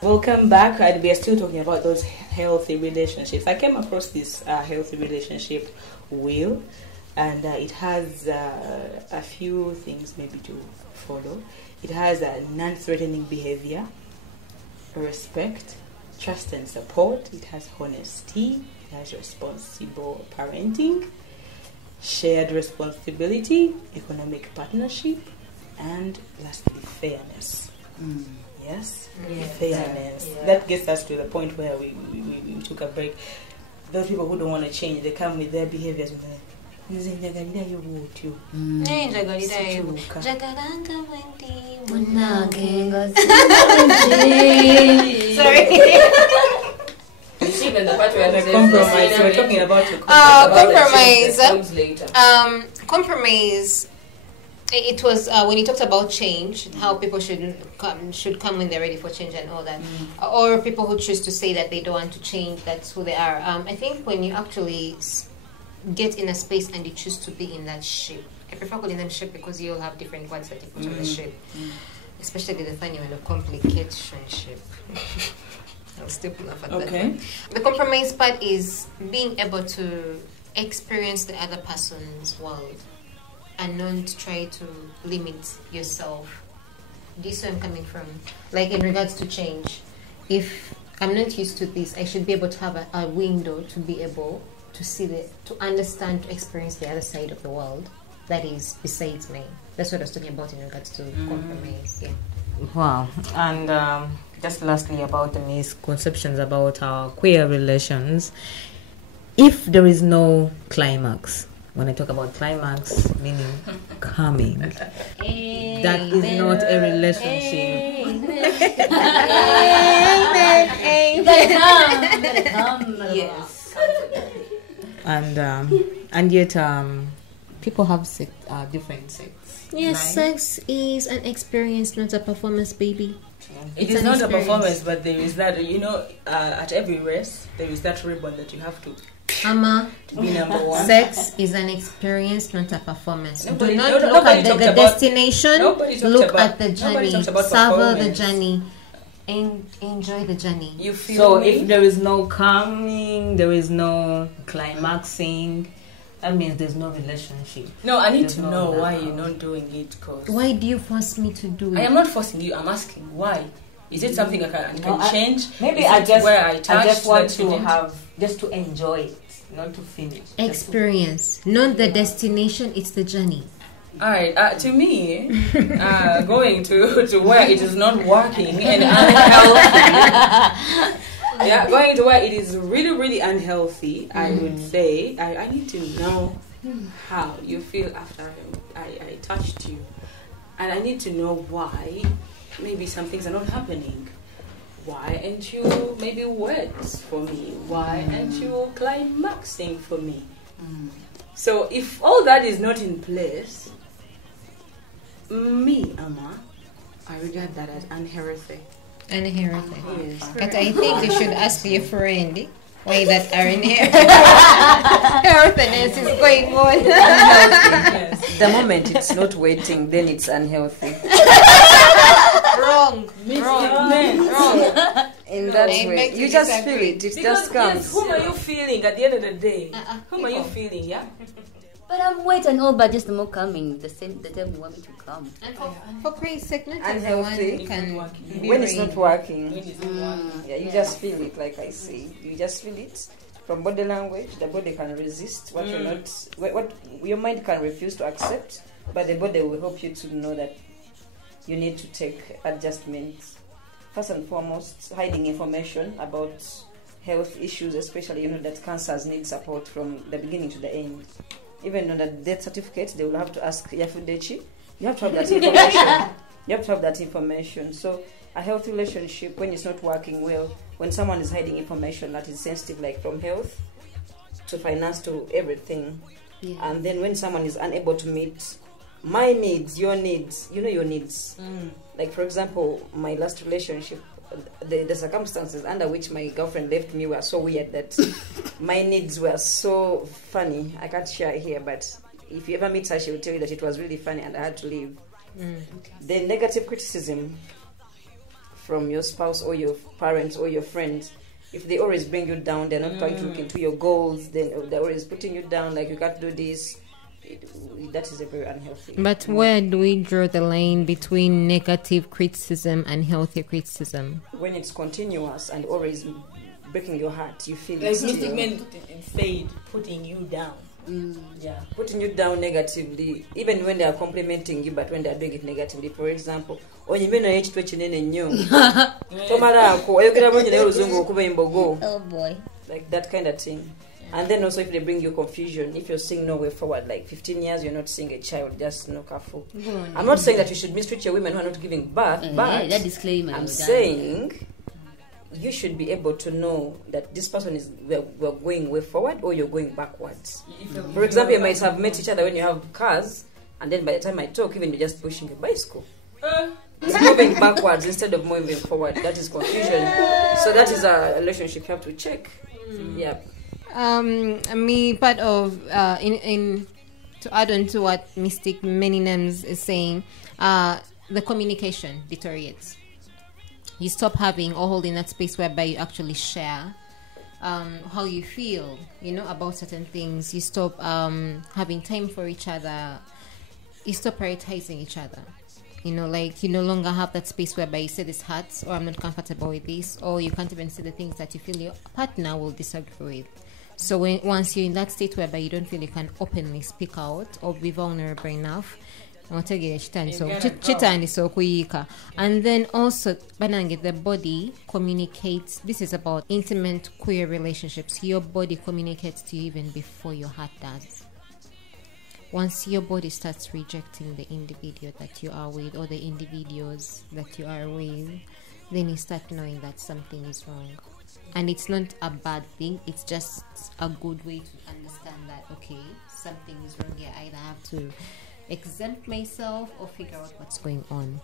Welcome back. We are still talking about those healthy relationships. I came across this healthy relationship wheel, and it has a few things maybe to follow. It has non-threatening behavior, respect, trust and support. It has honesty. It has responsible parenting, shared responsibility, economic partnership, and lastly, fairness. Yes, fairness. Yeah. That gets us to the point where we took a break. Those people who don't want to change, they come with their behaviors. Sorry. Even the part where compromise. We're talking about compromise. Compromise. It was when you talked about change, how people should come when they're ready for change and all that, or people who choose to say that they don't want to change. That's who they are. I think when you actually get in a space and you choose to be in that shape, I prefer calling them shape because you all have different words that you put on the shape, especially the funny one of complication shape. I'll still laugh at that. The compromise part is being able to experience the other person's world and not try to limit yourself. Do you see where I'm coming from? Like in regards to change, if I'm not used to this, I should be able to have a window to be able to see to understand, to experience the other side of the world that is besides me. That's what I was talking about in regards to compromise. Yeah. Wow. And just lastly about the misconceptions about our queer relations. If there is no climax, when I talk about climax, meaning coming, that is not a relationship. Yes. And yet people have different sex. Yes, sex is an experience, not a performance, baby. It is not a performance, but there is that, at every race, there is that ribbon that you have to be number one. Sex is an experience, not a performance. Nobody, Do not look at the destination. Look at the journey. Savor the journey. And enjoy the journey. You feel so if there is no coming, there is no climaxing, that means there's no relationship. No, I need to know why you're not doing it. Cause why do you force me to do it? I am not forcing you. I'm asking why. Is it something I can change? Maybe I just want to have just to enjoy it, not to finish. Experience, not the destination. It's the journey. All right. To me, going to where it is not working and unhealthy. Yeah, going to where it is really, really unhealthy, I would say, I need to know how you feel after I touched you. And I need to know why maybe some things are not happening. Why aren't you maybe wet for me? Why aren't you climaxing for me? So if all that is not in place, me, Amma, I regard that as unhealthy. Unhealthy. Yes. But I think you should ask your friend why that are in here. Healthiness is going on. Yes. The moment it's not waiting, then it's unhealthy. Wrong. In that way, you just feel it. It just comes. Yes, whom are you feeling at the end of the day? Whom are you feeling? Yeah. But I'm wait and all, but just no more coming. The time you want me to come. And for Christ's sake, not unhealthy everyone can when it's not working. Yeah, you just feel it, like I say. You just feel it from body language. The body can resist what you're not. What your mind can refuse to accept, but the body will help you to know that you need to take adjustments. First and foremost, hiding information about health issues, especially that cancers need support from the beginning to the end. Even on the death certificate, they will have to ask Yafudechi. You have to have that information. You have to have that information. So a healthy relationship, when it's not working well, when someone is hiding information that is sensitive, like from health to finance to everything, and then when someone is unable to meet my needs, your needs, your needs. Like for example, my last relationship, the circumstances under which my girlfriend left me were so weird that my needs were so funny. I can't share here, but if you ever meet her, she will tell you that it was really funny and I had to leave. The negative criticism from your spouse or your parents or your friends, if they always bring you down, they're not trying to look into your goals, then they're always putting you down, like you can't do this, that is a very unhealthy. But where do we draw the line between negative criticism and healthy criticism? When it's continuous and always breaking your heart, you feel Like it's Mr. still- Men said, putting you down. Yeah. putting you down negatively, even when they are complimenting you, but when they are doing it negatively. For example, onyimena ekitwe kinene nnyo tomalako oyogera naye oluzungu okuba embogo, Oh boy. like that kind of thing. And then also if they bring you confusion, if you're seeing no way forward, like 15 years you're not seeing a child, just no careful. I'm not saying that you should mistreat your women who are not giving birth, but that disclaimer. I'm saying you should be able to know that this person is we're going way forward or you're going backwards. For example, you might have met each other when you have cars, and then by the time I talk, even you're just pushing a bicycle. It's moving backwards instead of moving forward. That is confusion. So that is a relationship you have to check. Yeah. Me part of in to add on to what Mystic Many Names is saying, the communication deteriorates. You stop having or holding that space whereby you actually share how you feel, about certain things. You stop having time for each other. You stop prioritizing each other. Like you no longer have that space whereby you say this hurts, or I'm not comfortable with this, or you can't even say the things that you feel your partner will disagree with. So once you're in that state whereby you don't feel you can openly speak out or be vulnerable enough, and then also the body communicates. This is about intimate queer relationships. Your body communicates to you even before your heart does. Once your body starts rejecting the individual that you are with or the individuals that you are with, then you start knowing that something is wrong. And it's not a bad thing, it's just a good way to understand that, okay, something is wrong here. I either have to exempt myself or figure out what's going on.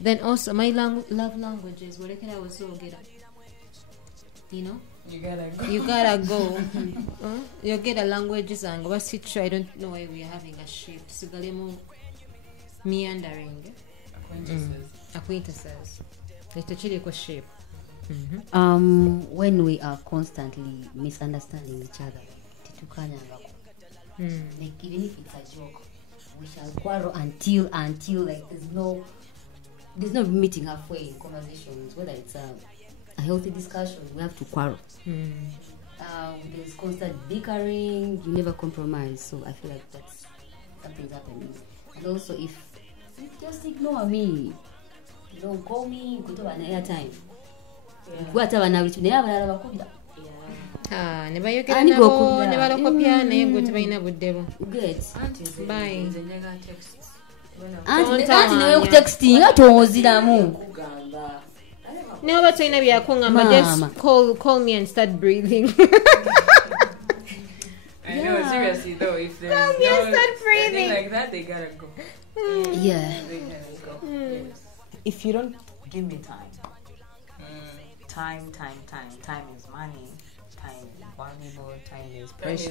Then also, my love languages, what I was so good at, You gotta go. You get a languages and what's it? I don't know why we are having a shift. Sigalemo meandering. Acquaintances. It's shape. When we are constantly misunderstanding each other, like even if it's a joke, we shall quarrel until like there's no meeting halfway in conversations. Whether it's a healthy discussion, we have to quarrel. There's constant bickering, you never compromise. So I feel like that's something's happening. And also, if you just ignore me, you don't call me, you go to an airtime. What are we never never copy naye go tebalina buddebo. Bye. Anti nawe kutextinga toziramu. Never trying to be a kungamba, just call me and start breathing. I know, seriously though, if there's Call me and start breathing like that, they gotta go. Yeah. They gotta go. Yes. If you don't give me time, time is money, time is valuable, time is precious,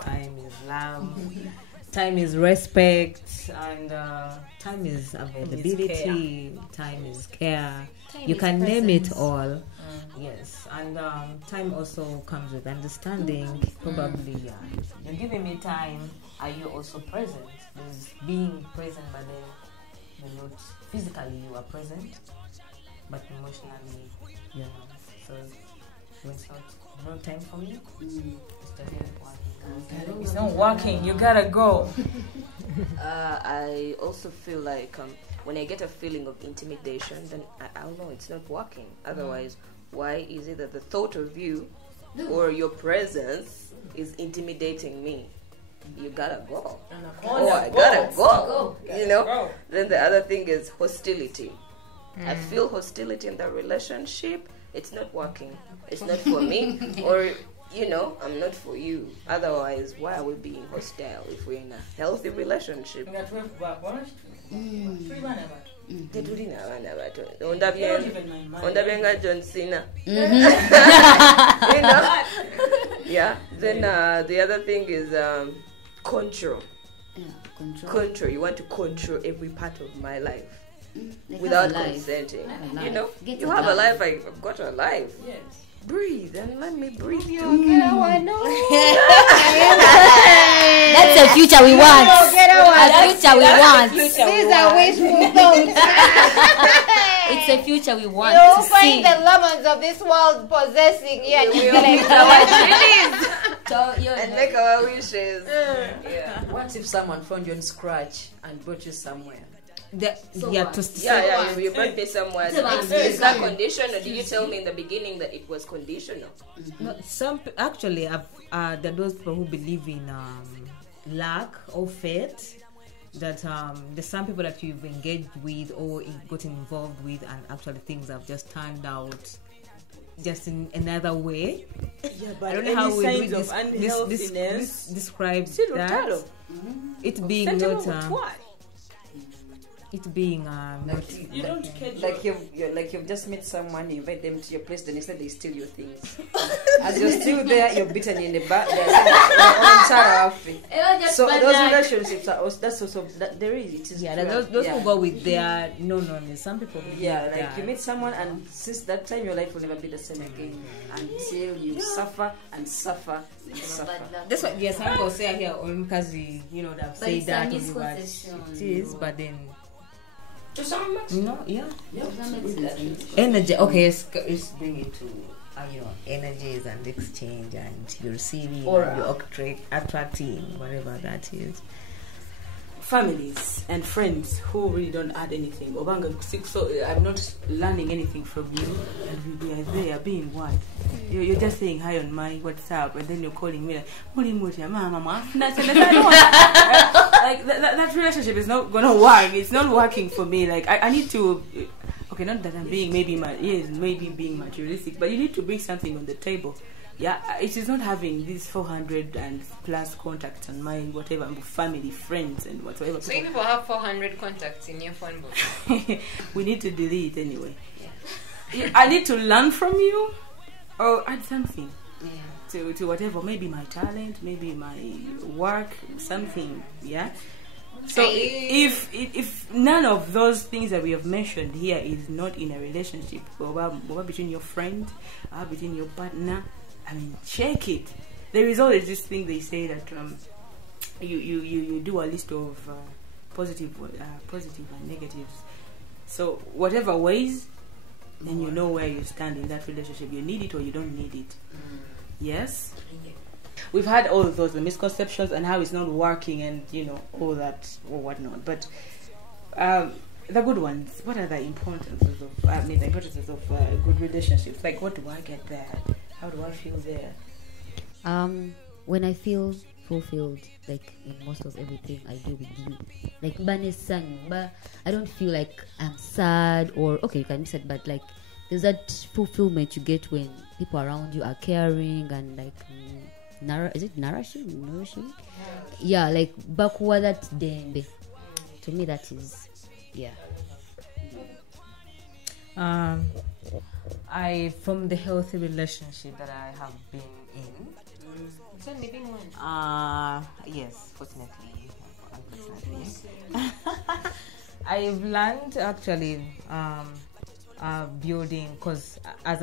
time is love, time is respect, and time is availability, time is care. You can name it all. Yes, and time also comes with understanding. Probably, you're giving me time. Are you also present? There's being present, but then you're not physically you are present, but emotionally, So when it's not no time for me, It's not working. You gotta go. I also feel like when I get a feeling of intimidation, then I'll know it's not working. Otherwise, why is it that the thought of you or your presence is intimidating me? You gotta go. I gotta go. Then the other thing is hostility. I feel hostility in the relationship. It's not working. It's not for me. Or I'm not for you. Otherwise, why are we being hostile if we're in a healthy relationship? Tetulina abaana bato. Ondabyenga John Cena. Yeah. Then the other thing is control. Control. You want to control every part of my life. Like, without have a life. consenting. Have a life. You know, Get you a have a life. life. I've got a life. Yes. Breathe and let me breathe too. That's the future we want. That's A future we want. These are wishful thoughts. It's the future we want You'll to see. find the lemons of this world possessing you, and you'll be like, And make our wishes. Yeah. What if someone found you on scratch and brought you somewhere? So yeah, what? to Yeah, you brought me somewhere. So what? Is that conditional, or did you tell me in the beginning that it was conditional? No, actually, there are those people who believe in luck or fate. That there's some people that you've engaged with or gotten involved with, and actually things have just turned out just in another way. Yeah, but I don't know how we signs do of unhealthiness. describe Still that. Rutalo. It being Sentiment not. why? It being not. You don't catch Like you've just met someone, you invite them to your place, then instead they steal your things. As you're still there, you're beaten in the back. So those relationships are also, that's also that there is. It is Yeah, true. those Yeah. who go with their no. Some people. believe Yeah, like that. you meet someone, and since that time, your life will never be the same again until you suffer and suffer and suffer. That's what some people say here on because they've But said it's a that misconception. it is, but then To some extent. no, yeah. That makes sense. Energy, okay, it's bringing to energies and exchange, and you're receiving, Aura. and you're attracting, whatever that is. families and friends who really don't add anything. Obanga, so I'm not learning anything from you, and we are there being what? You're just saying hi on my WhatsApp, and then you're calling me like, Mama, like that relationship is not gonna work. It's not working for me. Like I need to. Okay, not that I'm being maybe being materialistic, but you need to bring something on the table. Yeah, it is not having these 400 and plus contacts on my whatever family, friends, and whatever. So you people have 400 contacts in your phone book. We need to delete anyway. Yeah. I need to learn from you, or add something to whatever. Maybe my talent, maybe my work, something. Yeah. So if none of those things that we have mentioned here is not in a relationship, or between your friend, or between your partner, I mean, check it. There is always this thing they say that you do a list of positive and negatives. So whatever ways, then you know where you stand in that relationship. You need it or you don't need it. Yes. We've had all of those, the misconceptions and how it's not working, and all that or whatnot. But the good ones. What are the importances of good relationships? Like, what do I get there? How do I feel there? When I feel fulfilled, like in most of everything I do with you, like but I don't feel like I'm sad, or okay, you can be sad, but like there's that fulfillment you get when people around you are caring and like nourishing? Yeah, like bakuwa that dembe. To me, that is, yeah. From the healthy relationship that I have been in. It's only been one. Yes, fortunately, unfortunately. I've learned actually building, because as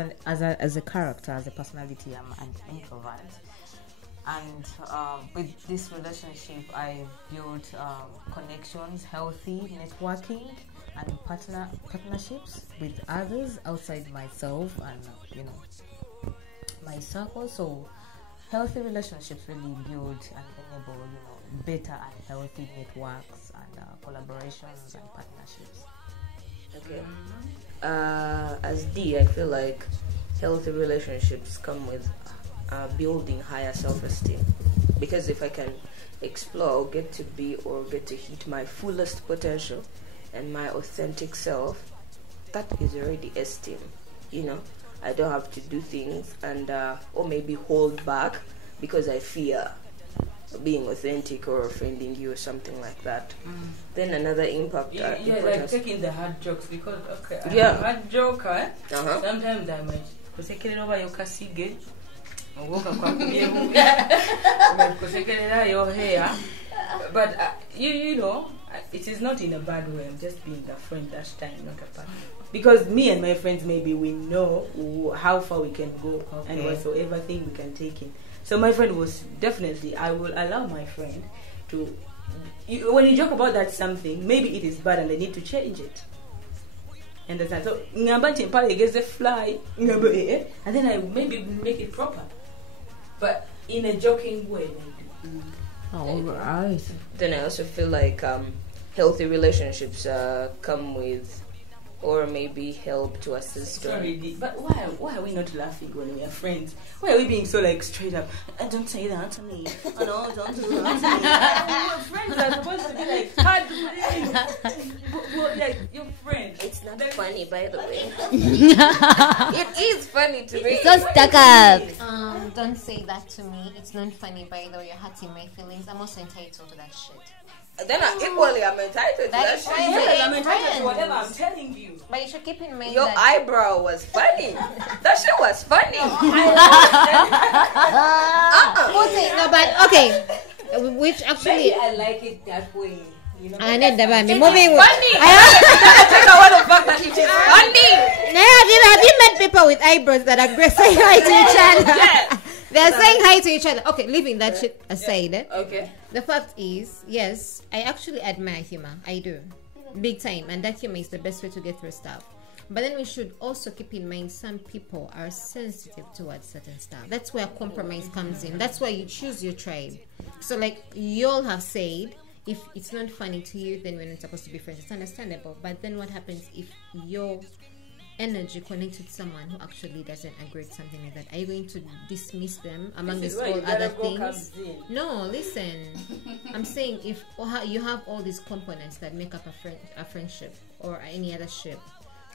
a character, as a personality, I'm an introvert, and with this relationship, I've built connections, healthy networking, and partnerships with others outside myself and my circle. So healthy relationships really build and enable better and healthy networks and collaborations and partnerships. Okay. As D, I feel like healthy relationships come with building higher self-esteem, because if I can explore, get to be or get to hit my fullest potential and my authentic self, that is already esteem. I don't have to do things and or maybe hold back because I fear being authentic or offending you or something like that. Then another impact. Like taking the hard jokes, because I'm a hard joker. Sometimes I might kusekelera over your kasige, owoka kwa kuyebuya, kusekelera your hair. But it is not in a bad way. I'm just being a friend that time, not a partner. Because me and my friends, maybe we know how far we can go and whatsoever thing we can take in. So my friend was definitely, I will allow my friend to, when you joke about that something, maybe it is bad and I need to change it. Understand? So ngambati pale against the fly, and then I maybe make it proper, but in a joking way. All right. Then I also feel like healthy relationships come with, or maybe help to assist. Sorry, but why are we not laughing when we are friends? Why are we being so like straight up? Don't say that to me. Oh no, don't do that to me. Friends are supposed to be like hard, like your friend. It's not funny, by the way. It is funny to me. So stuck up. Don't say that to me. It's not funny, by the way. You're hurting my feelings. I'm also entitled to that shit. Then I'm entitled to that shit. Yes, I'm entitled to whatever I'm telling you. But you should keep in mind Your that eyebrow was funny. That shit was funny. No, but okay. Which actually, Maybe I like it that way. You know, I need the man. Moving. Funny. Take away the fact that it is funny. Have you met people with eyebrows that are saying hi to each other? Yes. They're saying hi to each other. Okay, leaving that shit aside. Okay. The fact is, yes, I actually admire humor. I do. Big time. And that humor is the best way to get through stuff. But then we should also keep in mind some people are sensitive towards certain stuff. That's where compromise comes in. That's why you choose your tribe. So like you all have said, if it's not funny to you, then we're not supposed to be friends. It's understandable. But then what happens if your energy connects with someone who actually doesn't agree with something like that? Are you going to dismiss them among these all other things? No, listen. I'm saying if you have all these components that make up a friendship or any other ship,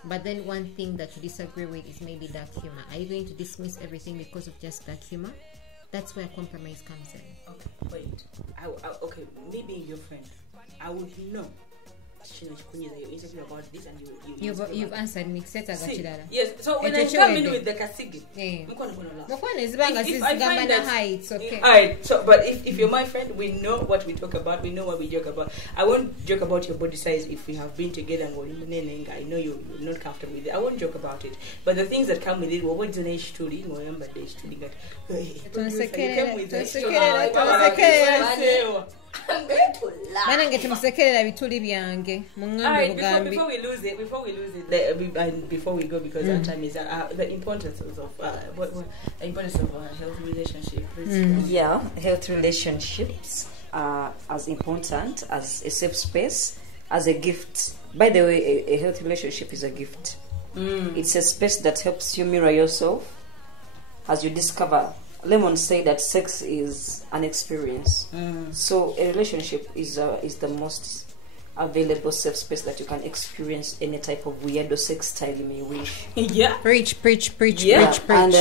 but then one thing that you disagree with is maybe dark humor, are you going to dismiss everything because of just dark humor? That's where compromise comes in. Okay, wait. Okay, me being your friend, I would know. You interview about this and You've answered me. Yes, so when I come in with the kasigi, heights, okay. Alright, so but if you're my friend, we know what we talk about, we know what we joke about. I won't joke about your body size if we have been together and I know you're not comfortable with it. I won't joke about it. But the things that come with it, what do they story? Remember they story that I'm going to laugh. Alright, before we lose it, and before we go, because our time is the importance of healthy relationship. Yeah, healthy relationships are as important as a safe space, as a gift. By the way, a healthy relationship is a gift. It's a space that helps you mirror yourself as you discover. Lemon say that sex is an experience. So a relationship is the most available safe space that you can experience any type of weirdo sex style you may wish. Yeah. Preach. Yeah. And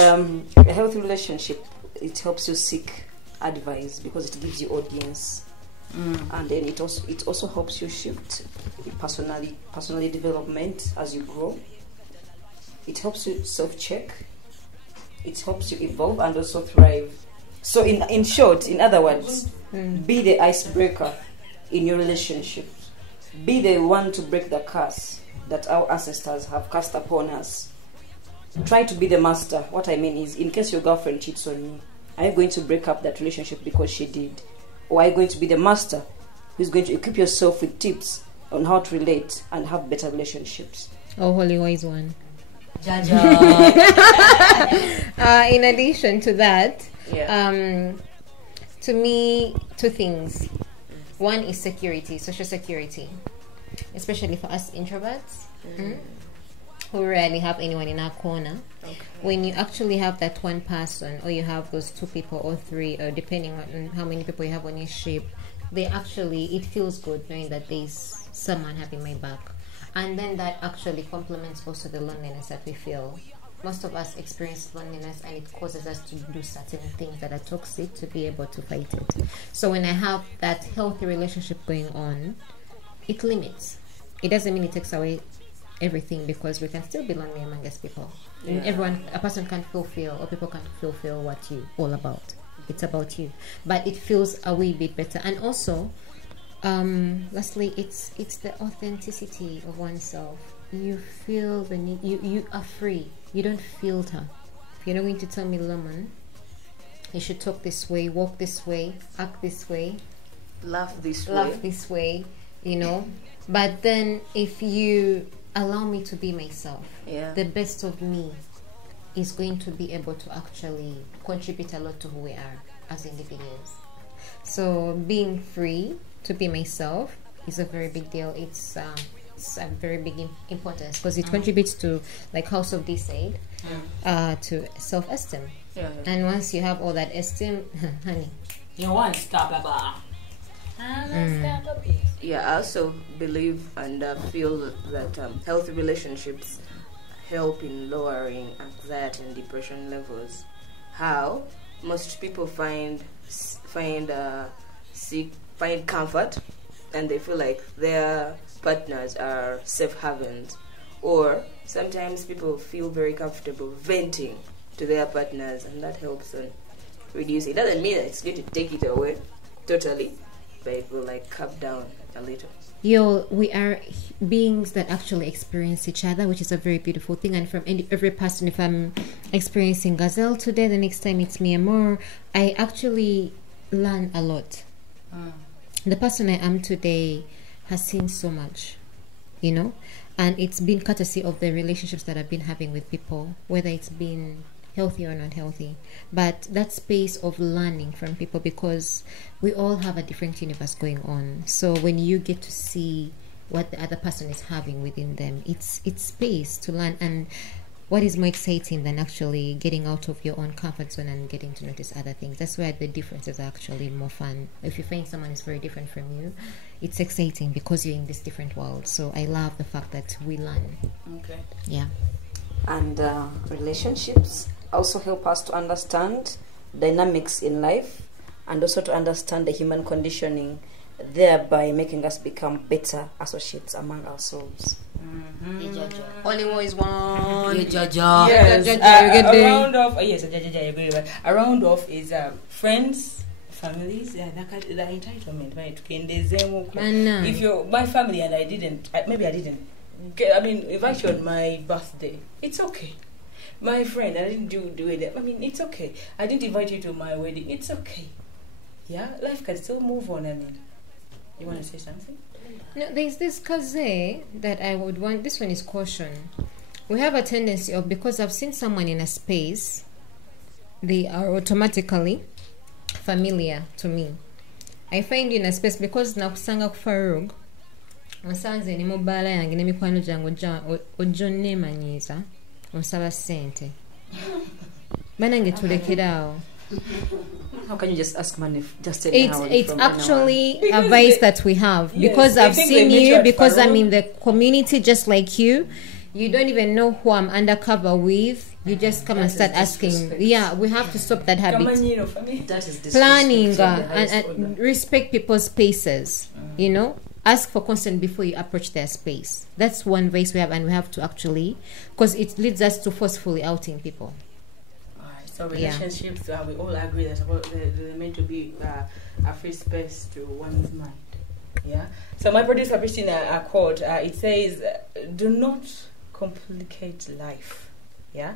a healthy relationship, it helps you seek advice because it gives you audience. And then it also helps you shift personally development as you grow. It helps you self-check. It helps you evolve and also thrive. So in short, in other words, be the icebreaker in your relationship. Be the one to break the curse that our ancestors have cast upon us. Try to be the master. What I mean is, in case your girlfriend cheats on you, are you going to break up that relationship because she did? Or are you going to be the master who's going to equip yourself with tips on how to relate and have better relationships? Oh, holy wise one. Jaja. In addition to that, Yeah. to me, two things. One is security, social security, especially for us introverts who rarely have anyone in our corner. Okay. When you actually have that one person, or you have those two people or three, or depending on how many people you have on your ship, it feels good knowing that there's someone having my back. And then that actually complements also the loneliness that we feel. Most of us experience loneliness, and it causes us to do certain things that are toxic to be able to fight it. So when I have that healthy relationship going on, it limits. It doesn't mean it takes away everything, because we can still be lonely among us people. And a person can't fulfill, or people can't fulfill what you all about. It's about you. But it feels a wee bit better. And also, Lastly, it's the authenticity of oneself. You feel the need. You are free. You don't filter. If you're not going to tell me, Lemon, you should talk this way, walk this way, act this way, Laugh this way, you know. But then if you allow me to be myself, the best of me is going to be able to actually contribute a lot to who we are as individuals. So being free to be myself is a very big deal. It's a very big importance because it contributes to, like how Sofdi said, to self-esteem. And once you have all that esteem, honey, you want stop blah. Yeah, I also believe and feel that healthy relationships help in lowering anxiety and depression levels. How most people find comfort, and they feel like their partners are safe havens, or sometimes people feel very comfortable venting to their partners, and that helps them reduce. It doesn't mean that it's going to take it away totally, but it will like cut down a little. We are beings that actually experience each other, which is a very beautiful thing. And from every person, if I'm experiencing Gazelle today, the next time it's me more, I actually learn a lot. The person I am today has seen so much, you know, and it's been courtesy of the relationships that I've been having with people, whether it's been healthy or not healthy. But that space of learning from people, because we all have a different universe going on. So when you get to see what the other person is having within them, it's space to learn. And what is more exciting than actually getting out of your own comfort zone and getting to notice other things? That's where the differences are actually more fun. If you find someone is very different from you, it's exciting because you're in this different world. So I love the fact that we learn. Okay. Yeah. And relationships also help us to understand dynamics in life and also to understand the human conditioning, thereby making us become better associates among ourselves. Only one is one. Yes, a round off is friends, families, the entitlement, right? If you're my family and I didn't invite you on my birthday, it's okay. My friend, I didn't do it. I mean, it's okay. I didn't invite you to my wedding. It's okay. Yeah, life can still move on. I mean, you want to say something? No, there's this kaze that I would want. This one is caution. We have a tendency of, because I've seen someone in a space, they are automatically familiar to me. I find you in a space because nakusanga kufarug. Musanze ni mobala yange n'emikwano gyange ojjonna emanyiiza onsaba ssente. Banange tulekerawo. How can you just ask money? Just tell it's actually a vice that we have, because I've seen you, because I'm in the community just like you. You don't even know who I'm undercover with. You just come and start asking. Yeah, we have to stop that habit. That is Planning and respect people's spaces. You know, ask for consent before you approach their space. That's one vice we have, and we have to actually, because it leads us to forcefully outing people. So relationships, we all agree that they're meant to be a free space to one's mind. Yeah. So my producer Christina, a quote. It says, "Do not complicate life." Yeah.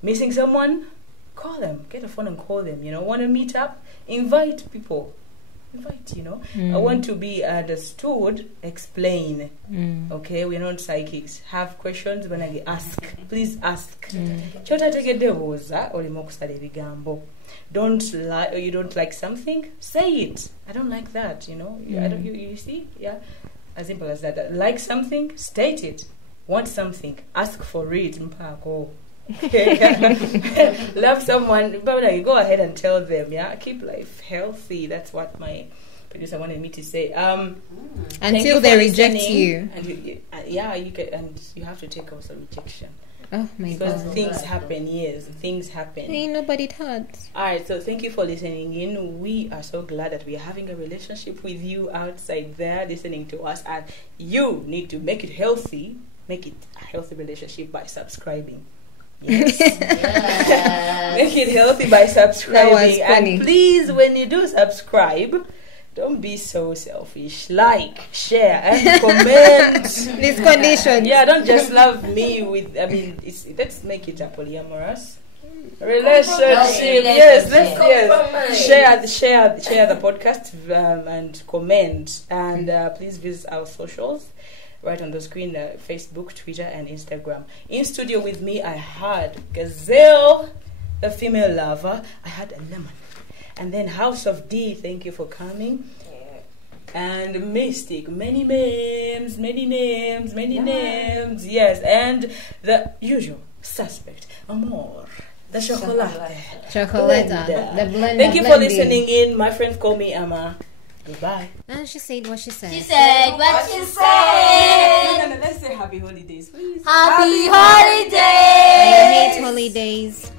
Missing someone, call them. Get a phone and call them. You know, want to meet up? Invite people. Invite. You know, I want to be understood. Explain. Okay, we're not psychics. Have questions when I ask. Please ask. Don't lie. Or you don't like something, say it. I don't like that. You know. I don't. You see? Yeah. As simple as that. Like something, state it. Want something, ask for it. Love someone, but go ahead and tell them. Yeah, keep life healthy. That's what my producer wanted me to say. Until they reject you, and you can, and you have to take also rejection. Oh my because God! Things happen. Yes, things happen. Ain't nobody hurts. All right, so thank you for listening in. We are so glad that we are having a relationship with you outside there, listening to us, and you need to make it healthy. Make it a healthy relationship by subscribing. Yes. Make it healthy by subscribing. And please, when you do subscribe, don't be so selfish. Like, share, and comment. These conditions. Yeah, don't just love me with. I mean, let's make it a polyamorous relationship. Yes, share the podcast and comment, and please visit our socials right on the screen: Facebook, Twitter, and Instagram. In studio with me, I had Gazelle, the female lover. I had a lemon. And then House of D, thank you for coming. Yeah. And Mystic, many names. Yes, and the usual suspect, Amor, the chocolate. The blender. Thank you for listening in. My friends call me Amma. Goodbye. And she said what she said. She said what she said. Let's say happy holidays, please. Happy holidays. I hate holidays.